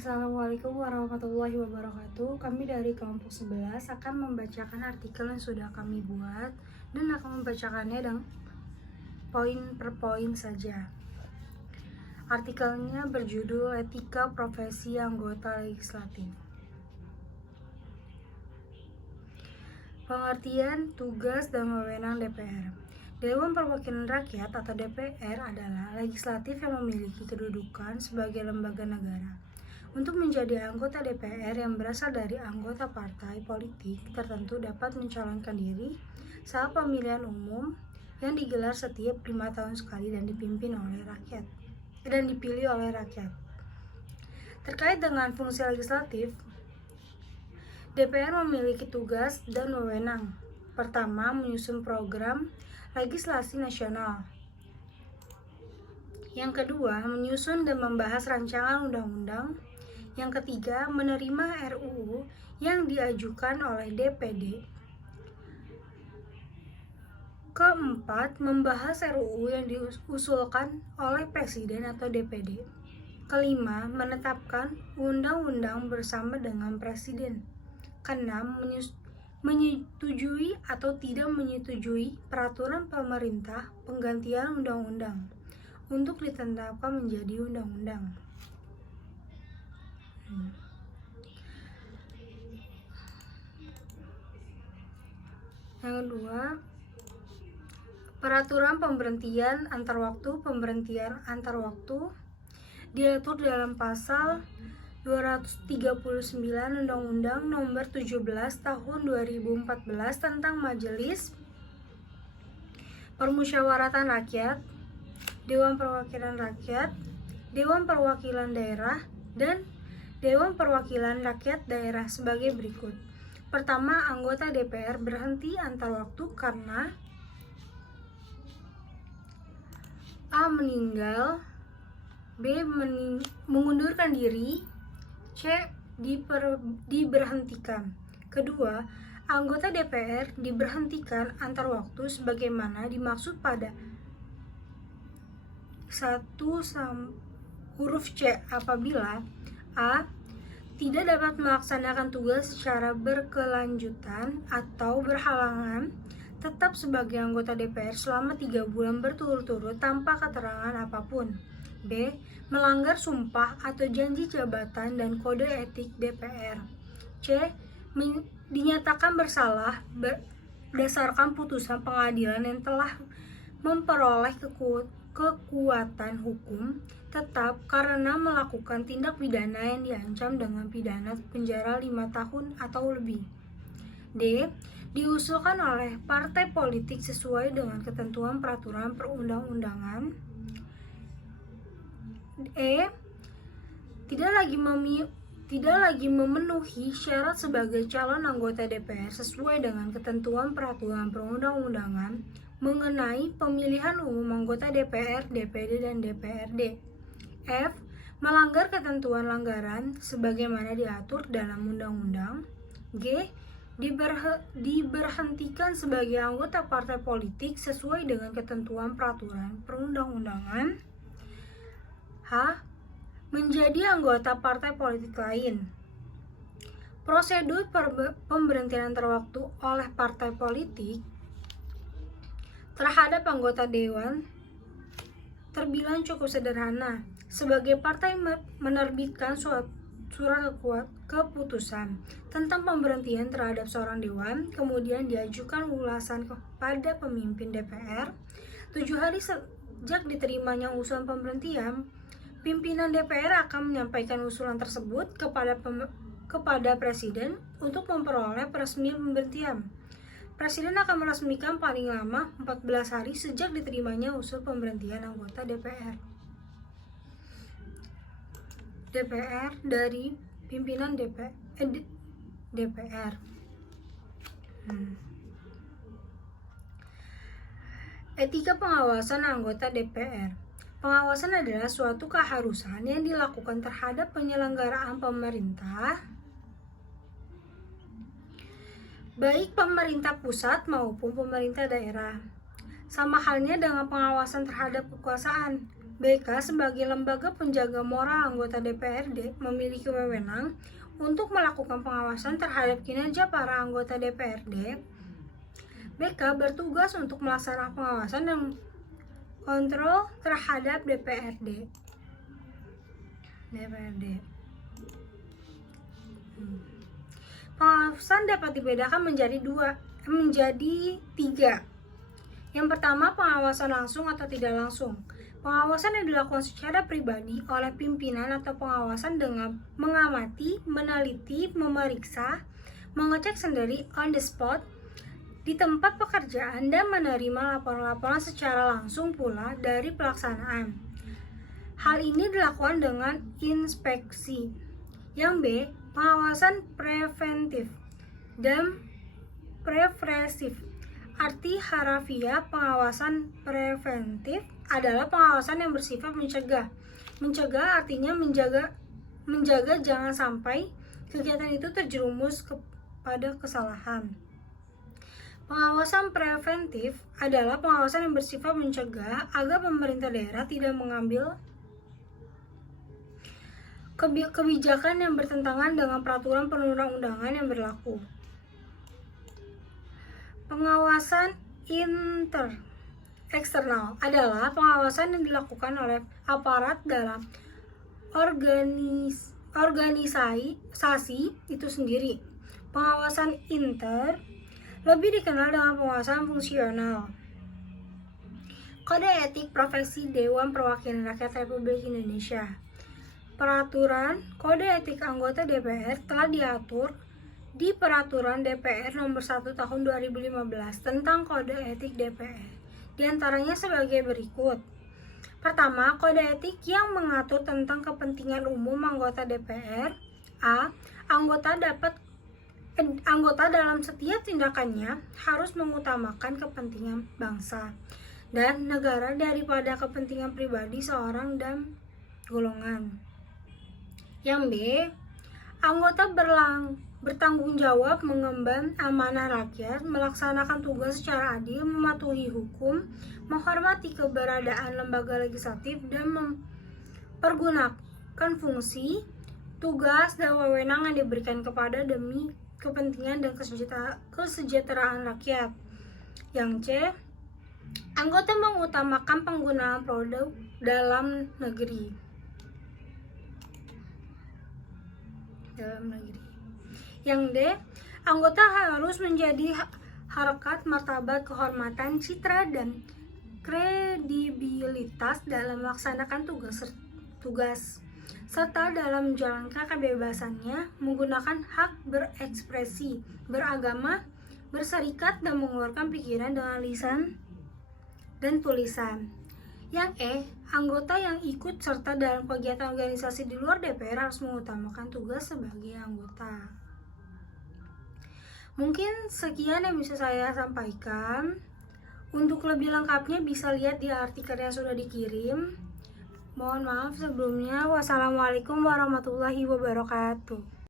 Assalamualaikum warahmatullahi wabarakatuh. Kami dari kelompok 11 akan membacakan artikel yang sudah kami buat dan akan membacakannya dengan poin per poin saja. Artikelnya berjudul Etika Profesi Anggota Legislatif. Pengertian, tugas, dan wewenang DPR. Dewan Perwakilan Rakyat atau DPR adalah legislatif yang memiliki kedudukan sebagai lembaga negara. Untuk menjadi anggota DPR yang berasal dari anggota partai politik tertentu dapat mencalonkan diri saat pemilihan umum yang digelar setiap 5 tahun sekali dan dipilih oleh rakyat. Terkait dengan fungsi legislatif, DPR memiliki tugas dan wewenang. Pertama, menyusun program legislasi nasional. Yang kedua, menyusun dan membahas rancangan undang-undang. Yang ketiga, menerima RUU yang diajukan oleh DPD. Keempat, membahas RUU yang diusulkan oleh Presiden atau DPD. Kelima, menetapkan undang-undang bersama dengan Presiden. Keenam, menyetujui atau tidak menyetujui peraturan pemerintah penggantian undang-undang untuk ditetapkan menjadi undang-undang. Yang kedua, peraturan pemberhentian antar waktu. Pemberhentian antar waktu diatur dalam pasal 239 Undang-Undang Nomor 17 Tahun 2014 tentang Majelis Permusyawaratan Rakyat, Dewan Perwakilan Rakyat, Dewan Perwakilan Daerah, dan Dewan Perwakilan Rakyat Daerah sebagai berikut. Pertama, anggota DPR berhenti antar waktu karena A. meninggal, B. mengundurkan diri, C. diberhentikan. Kedua, anggota DPR diberhentikan antar waktu sebagaimana dimaksud pada 1 huruf C apabila A. tidak dapat melaksanakan tugas secara berkelanjutan atau berhalangan tetap sebagai anggota DPR selama 3 bulan berturut-turut tanpa keterangan apapun. B. melanggar sumpah atau janji jabatan dan kode etik DPR. C. dinyatakan bersalah berdasarkan putusan pengadilan yang telah memperoleh kekuatan hukum tetap karena melakukan tindak pidana yang diancam dengan pidana penjara 5 tahun atau lebih. D. diusulkan oleh partai politik sesuai dengan ketentuan peraturan perundang-undangan. E. tidak lagi memenuhi syarat sebagai calon anggota DPR sesuai dengan ketentuan peraturan perundang-undangan mengenai pemilihan umum anggota DPR, DPD, dan DPRD. F. melanggar ketentuan anggaran sebagaimana diatur dalam undang-undang. G. diberhentikan sebagai anggota partai politik sesuai dengan ketentuan peraturan perundang-undangan. H. menjadi anggota partai politik lain. Prosedur pemberhentian antar waktu oleh partai politik terhadap anggota dewan terbilang cukup sederhana. Sebagai partai menerbitkan surat keputusan tentang pemberhentian terhadap seorang dewan, kemudian diajukan ulasan kepada pemimpin DPR. 7 hari sejak diterimanya usulan pemberhentian, pimpinan DPR akan menyampaikan usulan tersebut kepada Presiden untuk memperoleh peresmian pemberhentian. Presiden akan meresmikan paling lama 14 hari sejak diterimanya usul pemberhentian anggota DPR. DPR dari pimpinan DPR. Etika pengawasan anggota DPR. Pengawasan adalah suatu keharusan yang dilakukan terhadap penyelenggaraan pemerintah, baik pemerintah pusat maupun pemerintah daerah. Sama halnya dengan pengawasan terhadap kekuasaan. BK sebagai lembaga penjaga moral anggota DPRD memiliki wewenang untuk melakukan pengawasan terhadap kinerja para anggota DPRD. BK bertugas untuk melaksanakan pengawasan dan kontrol terhadap DPRD. Pengawasan dapat dibedakan menjadi tiga. Yang pertama, pengawasan langsung atau tidak langsung. Pengawasan yang dilakukan secara pribadi oleh pimpinan atau pengawasan dengan mengamati, meneliti, memeriksa, mengecek sendiri on the spot di tempat pekerjaan dan menerima laporan-laporan secara langsung pula dari pelaksanaan. Hal ini dilakukan dengan inspeksi. Yang B, pengawasan preventif dan represif. Arti harafiah pengawasan preventif adalah pengawasan yang bersifat mencegah. Mencegah artinya menjaga jangan sampai kegiatan itu terjerumus kepada kesalahan. Pengawasan preventif adalah pengawasan yang bersifat mencegah agar pemerintah daerah tidak mengambil kebijakan yang bertentangan dengan peraturan perundang-undangan yang berlaku. Pengawasan eksternal adalah pengawasan yang dilakukan oleh aparat dalam organisasi itu sendiri. Pengawasan lebih dikenal dengan pengawasan fungsional. Kode etik profesi Dewan Perwakilan Rakyat Republik Indonesia. Peraturan kode etik anggota DPR telah diatur di Peraturan DPR Nomor 1 Tahun 2015 tentang Kode Etik DPR. Di antaranya sebagai berikut. Pertama, kode etik yang mengatur tentang kepentingan umum anggota DPR. A. Anggota dalam setiap tindakannya harus mengutamakan kepentingan bangsa dan negara daripada kepentingan pribadi seorang dan golongan. Yang B. Anggota bertanggung jawab mengemban amanah rakyat, melaksanakan tugas secara adil, mematuhi hukum, menghormati keberadaan lembaga legislatif, dan mempergunakan fungsi, tugas, dan wewenang yang diberikan kepada demi kepentingan dan kesejahteraan rakyat. Yang C. Anggota mengutamakan penggunaan produk dalam negeri. Yang D. Anggota harus menjadi harkat, martabat, kehormatan, citra, dan kredibilitas dalam melaksanakan tugas serta dalam menjalankan kebebasannya, menggunakan hak berekspresi, beragama, berserikat, dan mengeluarkan pikiran dengan lisan dan tulisan. Yang E. Anggota yang ikut serta dalam kegiatan organisasi di luar DPR harus mengutamakan tugas sebagai anggota. Mungkin sekian yang bisa saya sampaikan. Untuk lebih lengkapnya bisa lihat di artikel yang sudah dikirim. Mohon maaf sebelumnya. Wassalamualaikum warahmatullahi wabarakatuh.